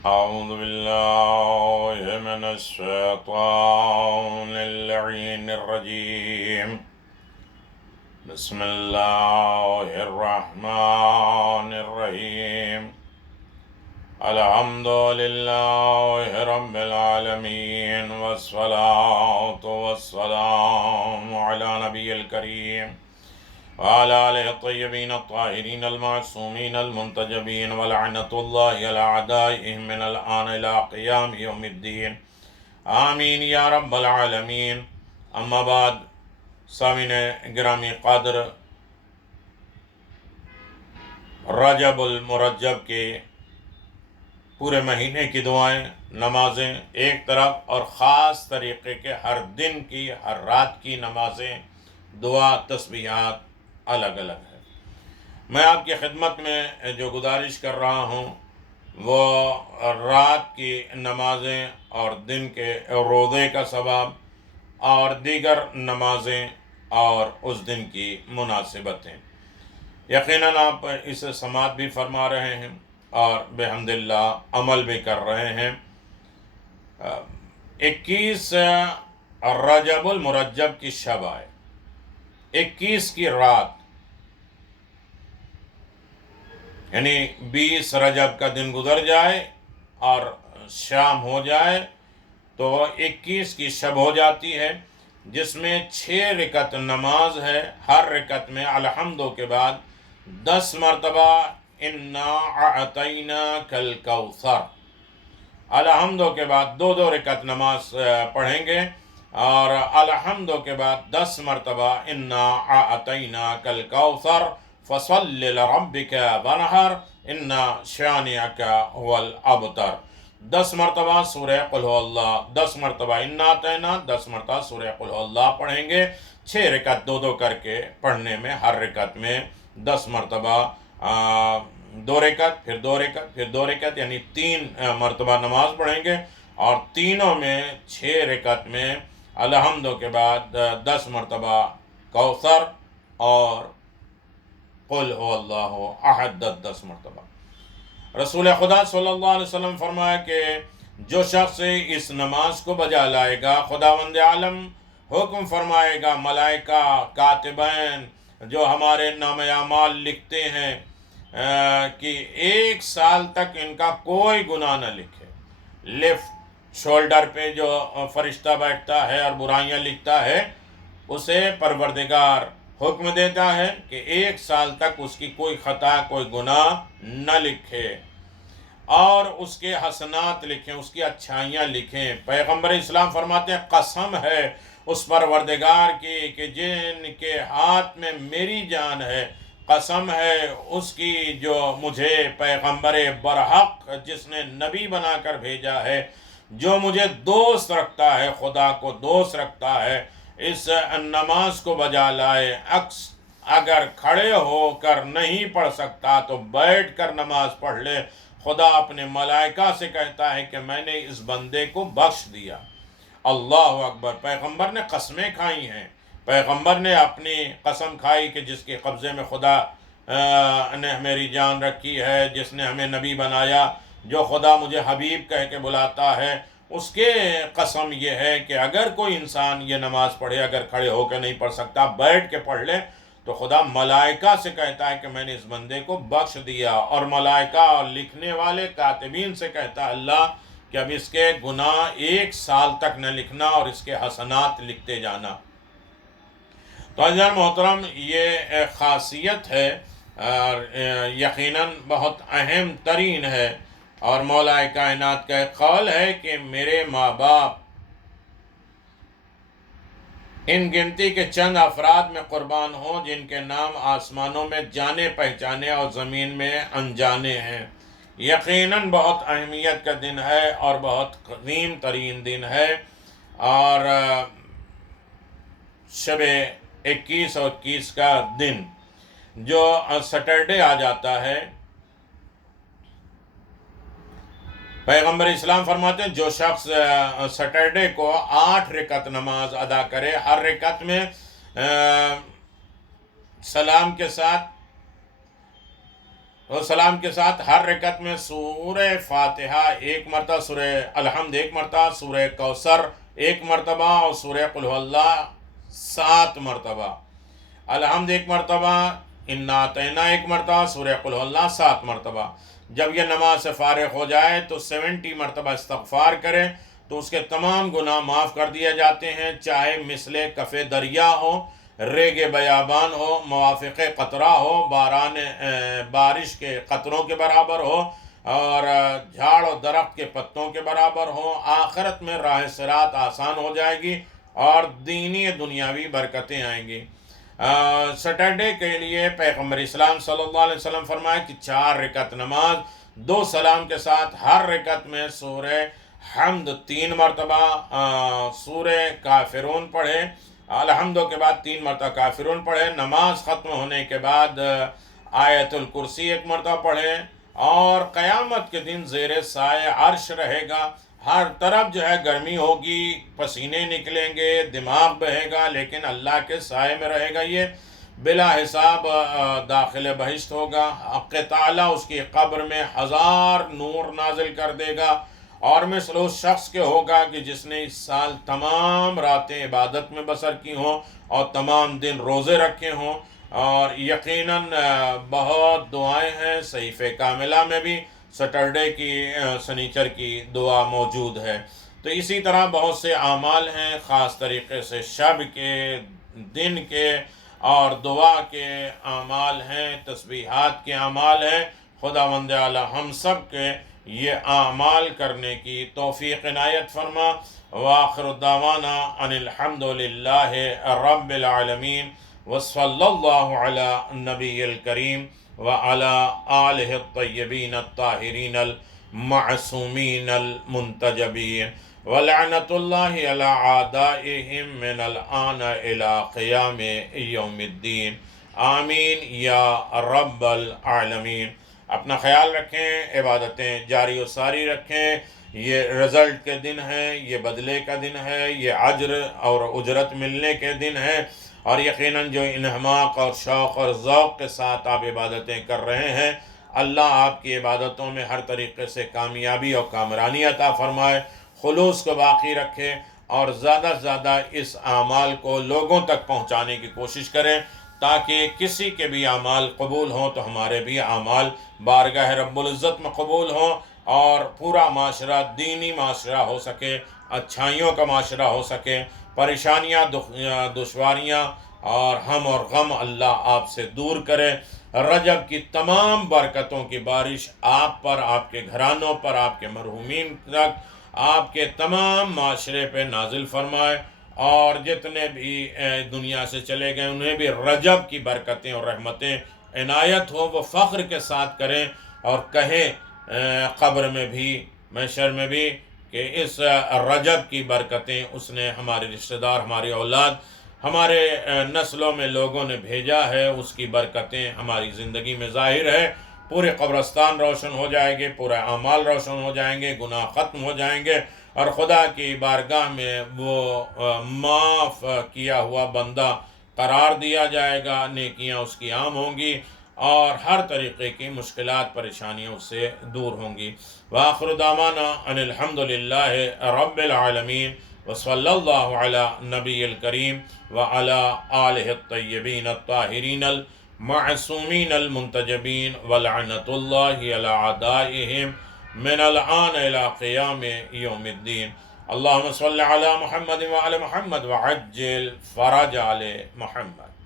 أعوذ بالله من الشيطان اللعين الرجيم. بسم الله الرحمن الرحيم. الحمد لله رب العالمين، والصلاة والسلام على نبي الكريم وعلى آله الطيبين الطاهرين المعصومين المنتجبين، ولعنة الله على أعدائهم من الآن إلى قيام يوم الدين، آمین یا رب العالمین. اما بعد، سامعین گرامی قادر، رجب المرجب کے پورے مہینے کی دعائیں، نمازیں ایک طرف، اور خاص طریقے کے ہر دن کی، ہر رات کی نمازیں، دعا، تسبیحات الگ الگ ہے. میں آپ کی خدمت میں جو گزارش کر رہا ہوں وہ رات کی نمازیں اور دن کے روزے کا ثواب اور دیگر نمازیں اور اس دن کی مناسبتیں. یقیناً آپ اسے سماعت بھی فرما رہے ہیں اور بحمد اللہ عمل بھی کر رہے ہیں. 21 رجب المرجب کی شب آئے، 21 کی رات، یعنی 20 رجب کا دن گزر جائے اور شام ہو جائے تو 21 کی شب ہو جاتی ہے، جس میں 6 رکعت نماز ہے. ہر رکعت میں الحمدو کے بعد 10 مرتبہ انا اعطیناک الکوثر، الحمدو کے بعد دو دو رکعت نماز پڑھیں گے، اور الحمدو کے بعد 10 مرتبہ انا اعطیناک الکوثر فصل لربک وانحر ان شانئک هو الابتر. 10 مرتبہ سورہ قل هو اللہ، 10 مرتبہ انا اعطینا، 10 مرتبہ سورہ قل هو اللہ پڑھیں گے. 6 رکعت دو دو کر کے پڑھنے میں، ہر رکعت میں 10 مرتبہ 2 رکعت، پھر 2 رکعت، پھر 2 رکعت، یعنی 3 مرتبہ نماز پڑھیں گے. اور تینوں میں 6 رکعت میں الحمدو کے بعد 10 مرتبہ کوثر اور قل هو اللہ احد 10 مرتبہ. رسول خدا صلی اللہ علیہ وسلم فرمایا کہ جو شخص اس نماز کو بجا لائے گا، خداوند عالم حکم فرمائے گا، ملائکہ کاتبین جو ہمارے نام اعمال لکھتے ہیں کہ 1 سال تک ان کا کوئی گناہ نہ لکھے. لیفٹ شولڈر پہ جو فرشتہ بیٹھتا ہے اور برائیاں لکھتا ہے، اسے پروردگار حکم دیتا ہے کہ 1 سال تک اس کی کوئی خطا، کوئی گناہ نہ لکھے، اور اس کے حسنات لکھیں، اس کی اچھائیاں لکھیں. پیغمبر اسلام فرماتے ہیں قسم ہے اس پروردگار کی کہ جن کے ہاتھ میں میری جان ہے، قسم ہے اس کی جو مجھے پیغمبر برحق، جس نے نبی بنا کر بھیجا ہے، جو مجھے دوست رکھتا ہے، خدا کو دوست رکھتا ہے، اس نماز کو بجا لائے. اگر کھڑے ہو کر نہیں پڑھ سکتا تو بیٹھ کر نماز پڑھ لے. خدا اپنے ملائکہ سے کہتا ہے کہ میں نے اس بندے کو بخش دیا. اللہ اکبر. پیغمبر نے قسمیں کھائی ہیں، پیغمبر نے اپنی قسم کھائی کہ جس کے قبضے میں خدا نے میری جان رکھی ہے، جس نے ہمیں نبی بنایا، جو خدا مجھے حبیب کہہ کے بلاتا ہے، اس کے قسم یہ ہے کہ اگر کوئی انسان یہ نماز پڑھے، اگر کھڑے ہو کے نہیں پڑھ سکتا بیٹھ کے پڑھ لے، تو خدا ملائکہ سے کہتا ہے کہ میں نے اس بندے کو بخش دیا. اور ملائکہ اور لکھنے والے کاتبین سے کہتا ہے اللہ کہ اب اس کے گناہ 1 سال تک نہ لکھنا اور اس کے حسنات لکھتے جانا. تو عزیزان محترم، یہ خاصیت ہے اور یقیناً بہت اہم ترین ہے. اور مولا کائنات کا ایک قول ہے کہ میرے ماں باپ ان گنتی کے چند افراد میں قربان ہوں جن کے نام آسمانوں میں جانے پہچانے اور زمین میں انجانے ہیں. یقیناً بہت اہمیت کا دن ہے اور بہت قدیم ترین دن ہے. اور شب 21 اور 21 کا دن جو سیٹرڈے آ جاتا ہے، پیغمبر اسلام فرماتے ہیں جو شخص سیٹرڈے کو 8 رکعت نماز ادا کرے، ہر رکعت میں سلام کے ساتھ تو سلام کے ساتھ ہر رکعت میں سورہ فاتحہ ایک مرتبہ، سورہ الحمد ایک مرتبہ، سورہ کوثر ایک مرتبہ اور سورہ قل هو اللہ 7 مرتبہ، الحمد ایک مرتبہ، انا اعطینا ایک مرتبہ، سورہ قل هو اللہ 7 مرتبہ۔ جب یہ نماز سے فارغ ہو جائے تو 70 مرتبہ استغفار کرے تو اس کے تمام گناہ معاف کر دیے جاتے ہیں، چاہے مثل کف دریا ہو، ریگ بیابان ہو، موافق قطرہ ہو، بارش کے قطروں کے برابر ہو، اور جھاڑ و درخت کے پتوں کے برابر ہو۔ آخرت میں راہ صراط آسان ہو جائے گی اور دینی دنیاوی برکتیں آئیں گی۔ سیٹرڈے کے لیے پیغمبر اسلام صلی اللہ علیہ وسلم فرمائے کہ 4 رکعت نماز 2 سلام کے ساتھ، ہر رکعت میں سورہ حمد 3 مرتبہ، سورہ کافرون پڑھے، الحمد کے بعد 3 مرتبہ کافرون پڑھے، نماز ختم ہونے کے بعد آیت الکرسی 1 مرتبہ پڑھے، اور قیامت کے دن زیر سائے عرش رہے گا۔ ہر طرف جو ہے گرمی ہوگی، پسینے نکلیں گے، دماغ بہے گا، لیکن اللہ کے سائے میں رہے گا، یہ بلا حساب داخل بہشت ہوگا۔ حق تعالیٰ اس کی قبر میں 1000 نور نازل کر دے گا، اور مثل اس شخص کے ہوگا کہ جس نے اس سال تمام راتیں عبادت میں بسر کی ہوں اور تمام دن روزے رکھے ہوں۔ اور یقیناً بہت دعائیں ہیں، صحیفہ کاملہ میں بھی سیٹرڈے کی سنیچر کی دعا موجود ہے۔ تو اسی طرح بہت سے اعمال ہیں، خاص طریقے سے شب کے، دن کے اور دعا کے اعمال ہیں، تسبیحات کے اعمال ہیں۔ خداوند اعلیٰ ہم سب کے یہ اعمال کرنے کی توفیق عنایت فرما۔ وآخر دعوانا ان الحمد للہ رب العالمین، وصلی اللہ علی النبی الکریم وعلی آلہ الطیبین الطاہرین المعصومین المنتجبین، ولعنت اللہ علی اعدائہم من الآن الی قیام یوم الدین، آمین یا رب العالمین۔ اپنا خیال رکھیں، عبادتیں جاری و ساری رکھیں۔ یہ رزلٹ کے دن ہے، یہ بدلے کا دن ہے، یہ اجر اور اجرت ملنے کے دن ہے، اور یقیناً جو انہماق اور شوق اور ذوق کے ساتھ آپ عبادتیں کر رہے ہیں، اللہ آپ کی عبادتوں میں ہر طریقے سے کامیابی اور کامرانی عطا فرمائے، خلوص کو باقی رکھے، اور زیادہ سے زیادہ اس اعمال کو لوگوں تک پہنچانے کی کوشش کریں، تاکہ کسی کے بھی اعمال قبول ہوں تو ہمارے بھی اعمال بارگاہ رب العزت میں قبول ہوں، اور پورا معاشرہ دینی معاشرہ ہو سکے، اچھائیوں کا معاشرہ ہو سکے، پریشانیاں، دشواریاں اور ہم اور غم اللہ آپ سے دور کرے۔ رجب کی تمام برکتوں کی بارش آپ پر، آپ کے گھرانوں پر، آپ کے مرحومین تک، آپ کے تمام معاشرے پہ نازل فرمائے، اور جتنے بھی دنیا سے چلے گئے انہیں بھی رجب کی برکتیں اور رحمتیں عنایت ہو، وہ فخر کے ساتھ کریں اور کہیں قبر میں بھی، محشر میں بھی، کہ اس رجب کی برکتیں اس نے ہمارے رشتہ دار، ہماری اولاد، ہمارے نسلوں میں لوگوں نے بھیجا ہے، اس کی برکتیں ہماری زندگی میں ظاہر ہے۔ پورے قبرستان روشن ہو جائے گے، پورے اعمال روشن ہو جائیں گے، گناہ ختم ہو جائیں گے، اور خدا کی بارگاہ میں وہ معاف کیا ہوا بندہ قرار دیا جائے گا، نیکیاں اس کی عام ہوں گی، اور ہر طریقے کی مشکلات، پریشانیوں سے دور ہوں گی۔ وآخر دعوانا ان الحمد للہ رب العالمین، وصلی اللہ علی نبی الکریم وعلی آلہ الطیبین الطاہرین المعصومین المنتجبین، ولعنت اللہ علی اعدائہم من الآن الی قیام یوم الدین۔ اللہم صلی علی محمد وعلی محمد وعجل فرج آل محمد۔